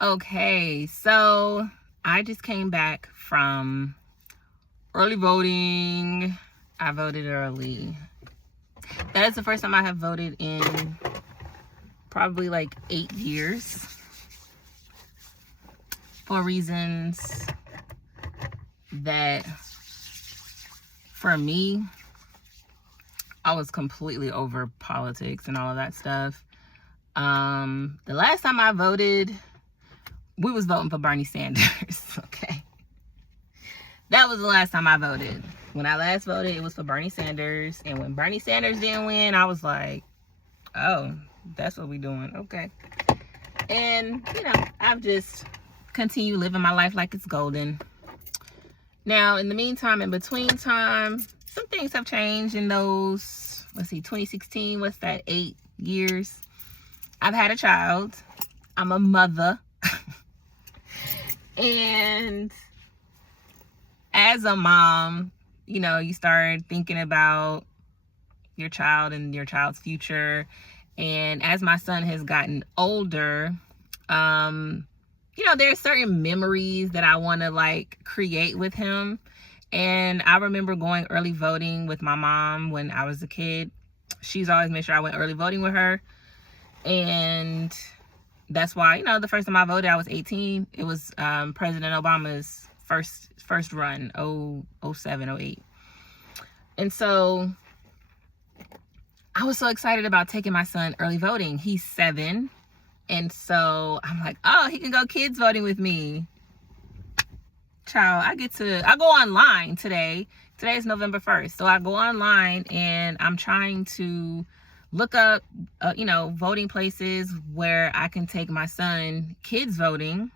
Okay, so I just came back from early voting. I voted early. That is the first time I have voted in probably like 8 years for reasons that, for me, I was completely over politics and all of that stuff. The last time I voted, we was voting for Bernie Sanders. Okay, that was the last time I voted. When I last voted, it was for Bernie Sanders, and when Bernie Sanders didn't win, I was like, oh, that's what we doing. Okay. And I've just continued living my life like it's golden. Now, in the meantime, in between time, some things have changed in those, 2016, what's that, 8 years? I've had a child. I'm a mother. And as a mom, you start thinking about your child and your child's future. And as my son has gotten older, there are certain memories that I want to create with him. And I remember going early voting with my mom when I was a kid. She's always made sure I went early voting with her. And that's why, the first time I voted, I was 18. It was President Obama's first run, 07, 08. And so I was so excited about taking my son early voting. He's 7. And so I'm like, oh, he can go kids voting with me. Child, I go online today. Today is November 1st. So I go online and I'm trying to look up, voting places where I can take my son kids voting.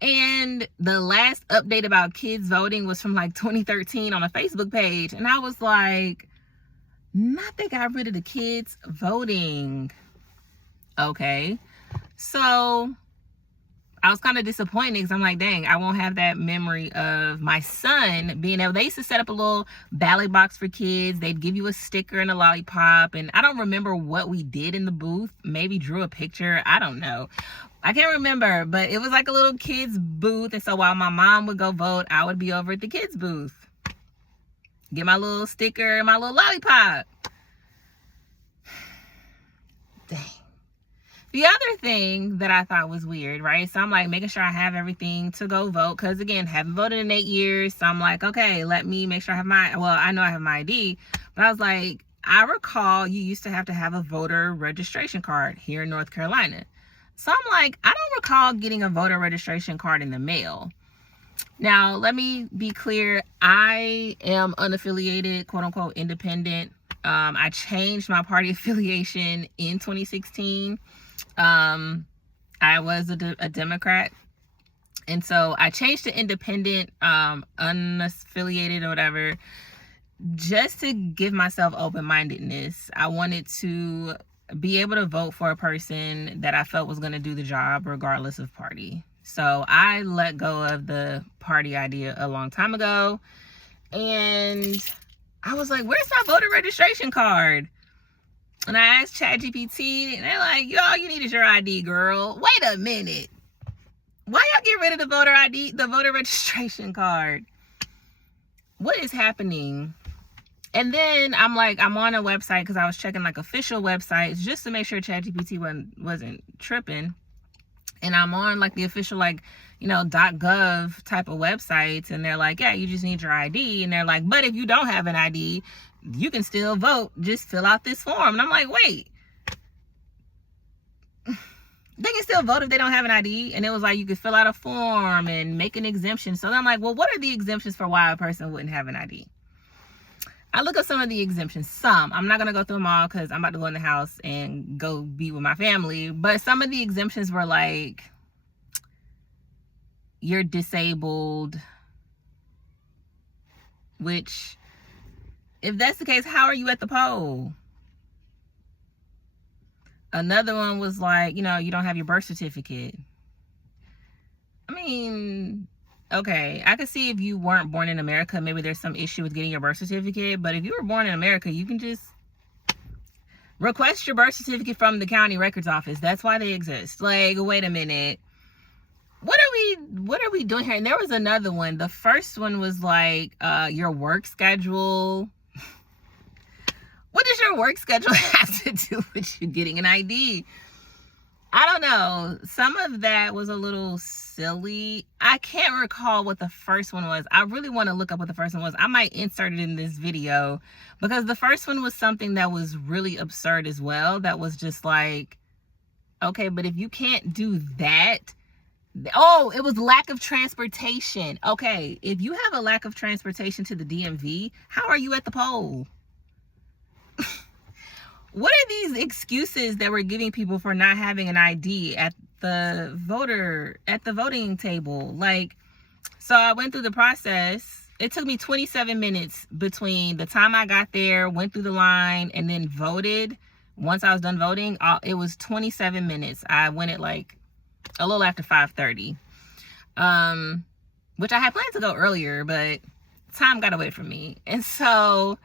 And the last update about kids voting was from 2013 on a Facebook page. And I was like, not they got rid of the kids voting. Okay. So I was kind of disappointed because I'm like, dang, I won't have that memory of my son being able. They used to set up a little ballot box for kids. They'd give you a sticker and a lollipop. And I don't remember what we did in the booth. Maybe drew a picture. I don't know. I can't remember. But it was like a little kids booth. And so while my mom would go vote, I would be over at the kids booth. Get my little sticker and my little lollipop. Dang. The other thing that I thought was weird, right? So I'm making sure I have everything to go vote. Because again, haven't voted in 8 years. So I'm like, okay, let me make sure I have I know I have my ID. But I was like, I recall you used to have a voter registration card here in North Carolina. So I'm like, I don't recall getting a voter registration card in the mail. Now, let me be clear. I am unaffiliated, quote unquote, independent. I changed my party affiliation in 2016. I was a Democrat. And so I changed to independent, unaffiliated or whatever, just to give myself open-mindedness. I wanted to be able to vote for a person that I felt was going to do the job regardless of party. So I let go of the party idea a long time ago. And I was like, where's my voter registration card? And I asked ChatGPT, and they're like, all you need is your ID, girl. Wait a minute. Why y'all get rid of the voter ID, the voter registration card? What is happening? And then I'm on a website because I was checking official websites just to make sure ChatGPT wasn't tripping. And I'm on the official .gov type of websites, and they're like, yeah, you just need your ID. And they're like, but if you don't have an ID, you can still vote. Just fill out this form. And I'm like, wait, they can still vote if they don't have an ID. And it was like, you could fill out a form and make an exemption. So I'm like, well, what are the exemptions for why a person wouldn't have an ID? I look up some of the exemptions. Some. I'm not going to go through them all because I'm about to go in the house and go be with my family. But some of the exemptions were like, you're disabled. Which, if that's the case, how are you at the poll? Another one was like, you don't have your birth certificate. I mean, okay, I could see if you weren't born in America, maybe there's some issue with getting your birth certificate. But if you were born in America, you can just Request your birth certificate from the county records office. That's why they exist. Like, wait a minute. What are we doing here? And there was another one. The first one was like your work schedule. What does your work schedule have to do with you getting an ID? I don't know. Some of that was a little silly. I can't recall what the first one was. I really want to look up what the first one was. I might insert it in this video because the first one was something that was really absurd as well. That was just like, okay, but if you can't do that, oh, it was lack of transportation. Okay, if you have a lack of transportation to the DMV, how are you at the poll? What are these excuses that we're giving people for not having an ID at the voting table? Like, so I went through the process. It took me 27 minutes between the time I got there, went through the line, and then voted. Once I was done voting, it was 27 minutes. I went at like a little after 5:30, which I had planned to go earlier, but time got away from me. And so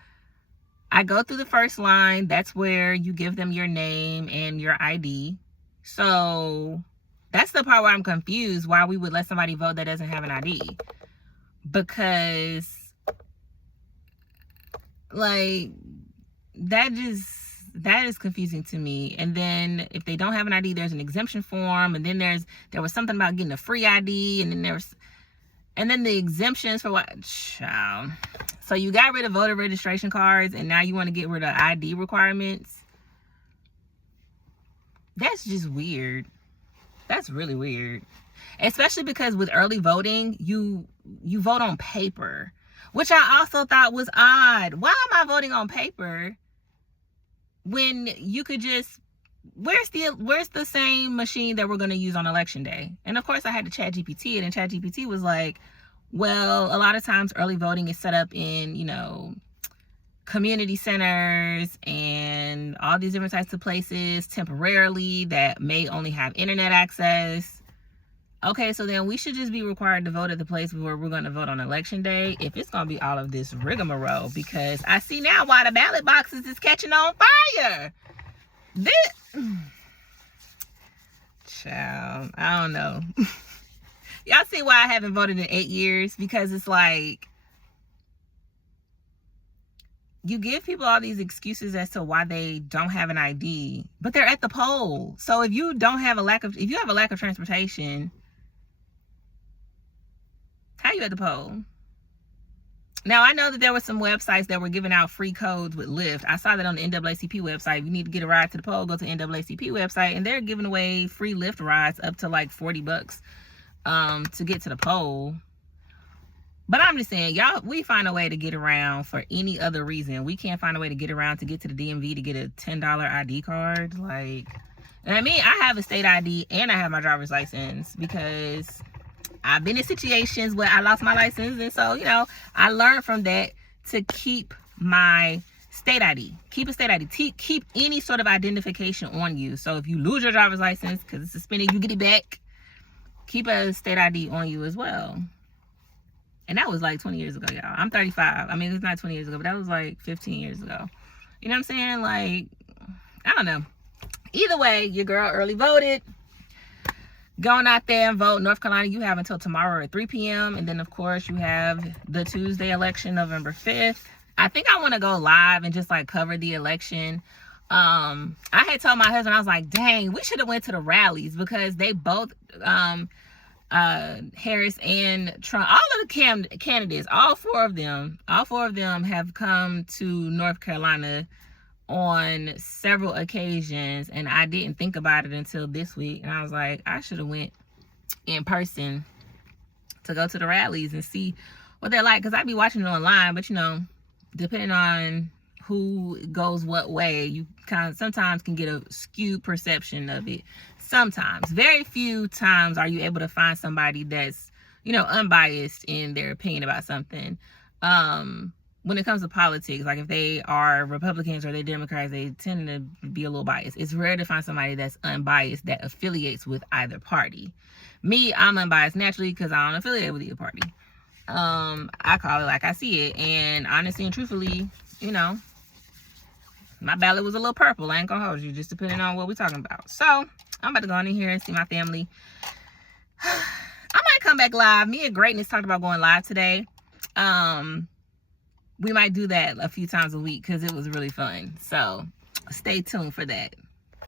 I go through the first line. That's where you give them your name and your ID. So that's the part where I'm confused why we would let somebody vote that doesn't have an ID. Because, like, that is confusing to me. And then if they don't have an ID, there's an exemption form. And then there was something about getting a free ID. And then the exemptions for what? Child. So you got rid of voter registration cards and now you want to get rid of ID requirements. That's just weird. That's really weird. Especially because with early voting, you vote on paper, which I also thought was odd. Why am I voting on paper when you could just, where's the same machine that we're going to use on election day? And of course I had to ChatGPT it, and ChatGPT was like, well, a lot of times early voting is set up in, community centers and all these different types of places temporarily that may only have internet access. Okay, so then we should just be required to vote at the place where we're going to vote on election day if it's going to be all of this rigmarole, because I see now why the ballot boxes is catching on fire. Child, I don't know. Y'all see why I haven't voted in 8 years? Because it's like, you give people all these excuses as to why they don't have an ID, but they're at the poll. So if you have a lack of transportation, how you at the poll? Now, I know that there were some websites that were giving out free codes with Lyft. I saw that on the NAACP website. If you need to get a ride to the poll, go to the NAACP website, and they're giving away free Lyft rides up to like $40 to get to the poll. But I'm just saying, y'all, we find a way to get around for any other reason. We can't find a way to get around to get to the DMV to get a $10 ID card. Like, and I mean, I have a state ID and I have my driver's license because I've been in situations where I lost my license. And so, I learned from that to keep my state ID. Keep a state ID. Keep any sort of identification on you. So if you lose your driver's license because it's suspended, you get it back. Keep a state ID on you as well. And that was like 20 years ago, y'all. I'm 35. I mean, it's not 20 years ago, but that was like 15 years ago. You know what I'm saying? Like, I don't know. Either way, your girl early voted. Going out there and vote. North Carolina, you have until tomorrow at 3 p.m. And then, of course, you have the Tuesday election, November 5th. I think I want to go live and just like cover the election. I had told my husband, I was like, dang, we should have went to the rallies because they both, Harris and Trump, all of the candidates, all four of them have come to North Carolina on several occasions, and I didn't think about it until this week. And I was like, I should have went in person to go to the rallies and see what they're like, because I'd be watching it online, but depending on who goes what way, you kind of sometimes can get a skewed perception of it. Sometimes, very few times are you able to find somebody that's, unbiased in their opinion about something. When it comes to politics, like if they are Republicans or they're Democrats, they tend to be a little biased. It's rare to find somebody that's unbiased that affiliates with either party. Me, I'm unbiased naturally because I don't affiliate with either party. I call it like I see it. And honestly and truthfully, My ballot was a little purple. I ain't gonna hold you, just depending on what we're talking about. So I'm about to go in here and see my family. I might come back live. Me and Greatness talked about going live today. We might do that a few times a week because it was really fun. So stay tuned for that.